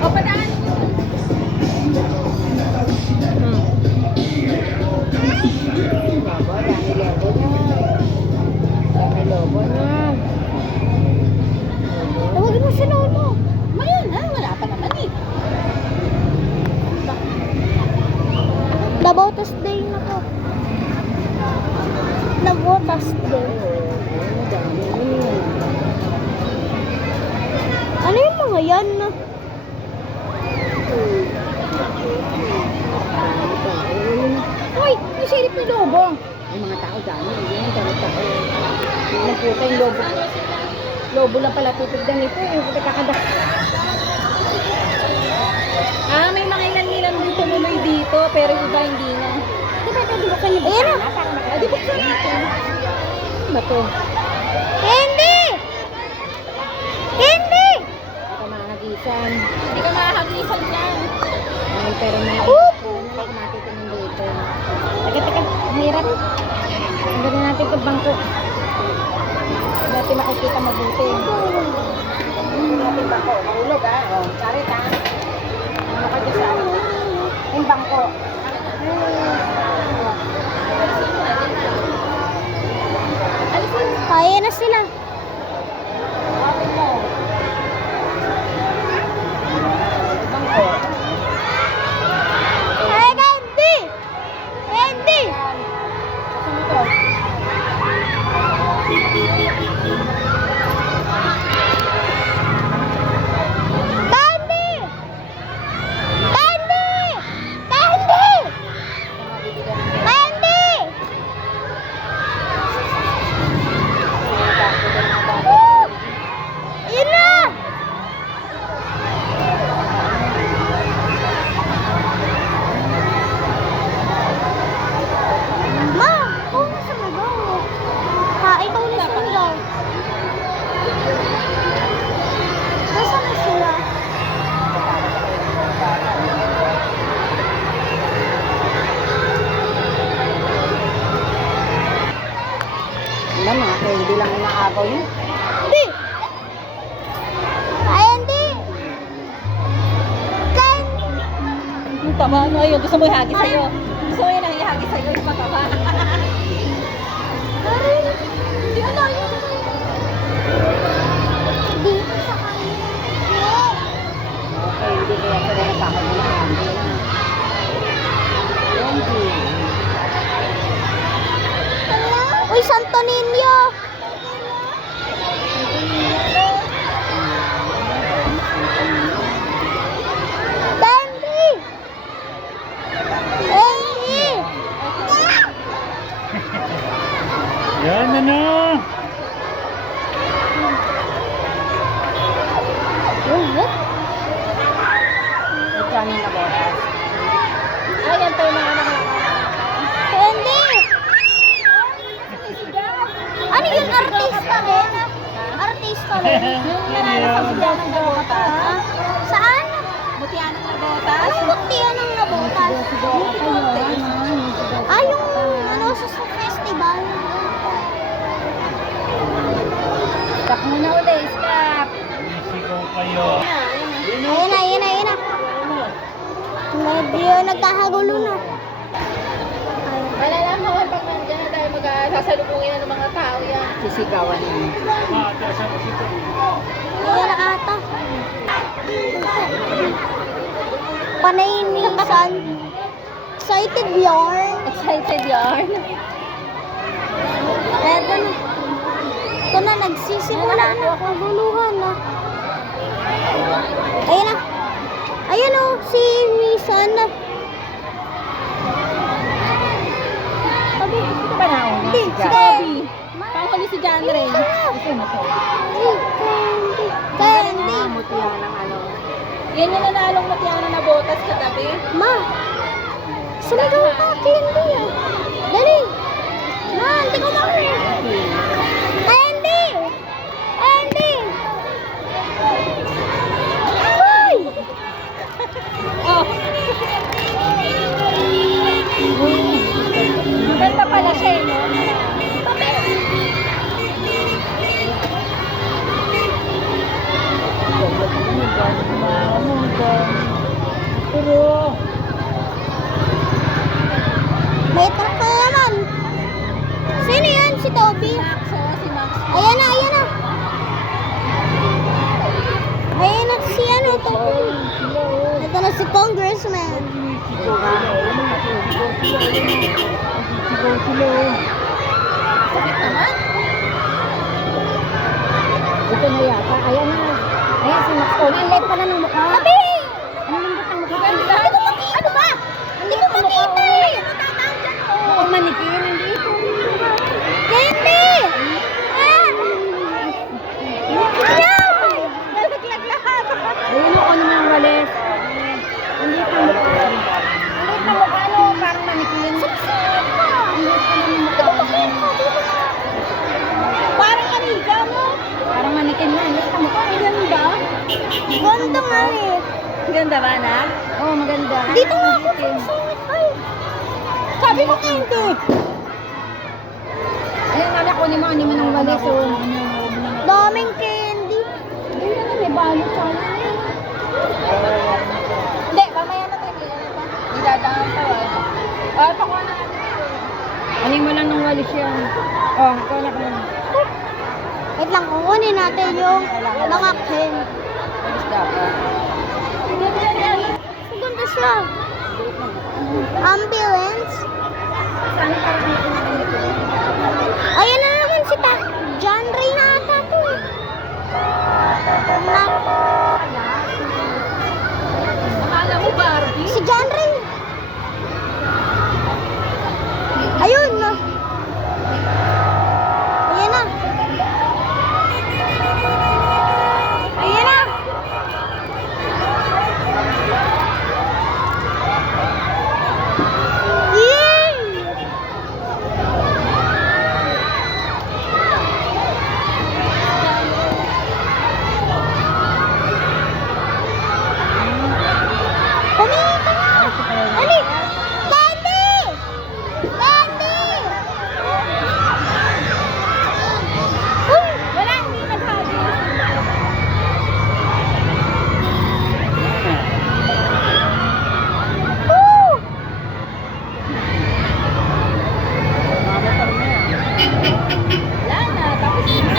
O, padaan nyo. Lobo, dami lobo niya. Dami lobo niya. Tawagin mo si Lolo. Mayan ha, wala pa naman eh. Nabotas day na po. Nabotas day. Dami. Ano yung mga yan na? Uy, yung silip ni Lobo. Yung mga tao dami. Yung mga tao. Yung puta yung lobo. Lobo lang pala titigdan ito. Yung puta kakadak. Ah, may mga ilan-ilan din tumuloy dito, pero yung iba hindi na. Di ba, di ba kayo Ayan na. Di ba kayo natin? Ano ba to? Hindi! Hindi! Ito mahagisan. Hindi ka mahahagisan yan. Ay, pero may Upo. ako matitingin dito. Teka, hirap. Ang ganda natin ito bangko. Hindi natin makikita mabuti. Hindi natin bangko. Mahulog ah. O, sarit ah. Ano ka dyan sa ano? Yung bangko. Kaya na sila. Kapit mo. Bangko. Ay, hindi! Hindi! Ano to? Candy! Candy! Candy! Candy! Woo! Yun na! Ma! Oo, nasa magawa. Ha, ikaw na sila. Nasaan na sila? Wala, mga candy lang ang naagaw yun. Hindi! Ay, hindi! Candy! Yung taba, ano yun? Gusto mo ihagis sa'yo? Gusto mo yun ang ihagis sa'yo? Yung mataba. Hindi na tayo. Dito sa kanila. Okay, hindi kaya sa mga tao na candy na. Candy. Uy, Santo Niño! Candy! Candy! Yan, ano? What? Ito ang yung nabotas. Ay, yan tayo mga anak. Candy! Ano yun? Artista rin? Artista rin? Yung nanalo sa mutya ng nabotas. Ha? Saan? Mutya ng nabotas. Anong buktiyan ng nabotas? Ah, yung ano sa festival. Stop muna ulit, stop. Sigaw kayo. Ayun na, ayun na, ayun na. Medyo nagkakagulo na. Malalaman ko pag nandiyan na tayo magsasalubungin ng mga tao yan. Sisigawan niya. Ayan na ata. Panayinisan. Excited yarn. Excited yarn. Eto na. Ito na, nagsisimula na. Kaguluhan na. Ayun na. Ayun o, si Misan na. Ito ba na una? Hindi, Si sige. Bobby. Panghuli si John Ray. Ito na. Candy. Candy. Mutya ng ano. Yan yung nanalong mutya na botas katabi. Ma. Sumigaw ka, Candy. Dali. Ma, hindi ko makakaya. Candy. Candy. Ay! Oh. Maganda pala siya, eh, no? oh, si Max. Ayan na, ayan na. Ayan na si ano to. Ito na si Congressman. Sakit naman. Ito na yata. Ayan na. Ayan si Max. Oh, ang light pala ng mukha. Abi! Ang lambot ng mukha. Ganda. Hindi ko makita. Ano ba? Hindi ko makita. Oh, manikin. Nandito. Candy! Ah! Nalaglag lahat. Ayun ako naman ang walis. Ang liit ng mukha. Ang liit ng mukha, no? Parang manikin. Ang liit pa ng mukha. Parang maniga mo. Parang manikin na. Ang liit ng mukha. Ang ganda. Ganda nga eh. Ganda ba, anak? Oh, maganda. Dito nga ako Manikin. susungit. Ay. Sabi mo, Candy. Ayun, nala ko ni mo ng walis. Oh. Daming candy. Ayun na, may balot sa ano. Hindi, mamaya na tayo. Idadaan pa ba? Ah, pakuha na natin. Ano mo lang ng walis yan. Oh, ikaw na ka. Wait lang, kukunin natin yung mga candy. Maganda siya. Ambulance. Saan parang Ayan na naman si John Ray na ata to eh. Na, Akala mo, Barbie? si John Ray. Ayun na. Ayan na. Ayan na. Yay! Pumili ka na. Dali.